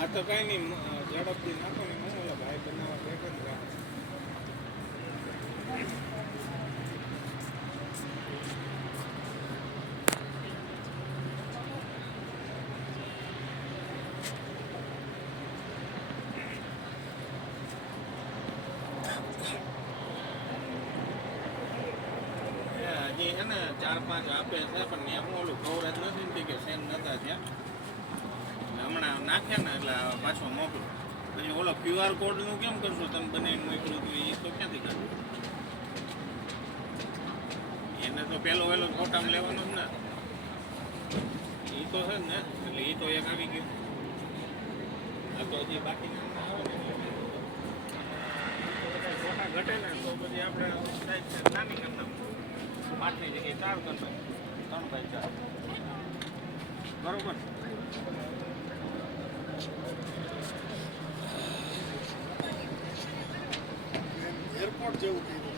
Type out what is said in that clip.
આ તો કઈ નહીં મ- ઝડપથી નાખો ને હું ઓલા ભાઈ બનાવવા બેઠો ને રાહ. એ હજી છે ને ચાર પાંચ આપે છે પણ ત્યાં હું ઓલું કવરેજ નથી ને કે સેમ નતા ત્યાં હમણાં નાખે ને એટલે પાછો મોકલો. પછી ઓલો ક્યુઆર કોડનું કેમ કરશો? તમે બનાવીને મોકલું હતું એ તો ક્યાંથી કાઢવું એને તો પહેલો વહેલો ફોટામાં લેવાનો જ ને. એ તો છે ને, એટલે એ તો એક આવી ગયું. આ તો હજી બાકી ફોટા ઘટે ને. તો પછી આપણે નાની કરી નાખવું પાંચની જગ્યાએ ચાર કરી ત્રણ ભાઈ ચાર. બરોબર? જેવું કર્યું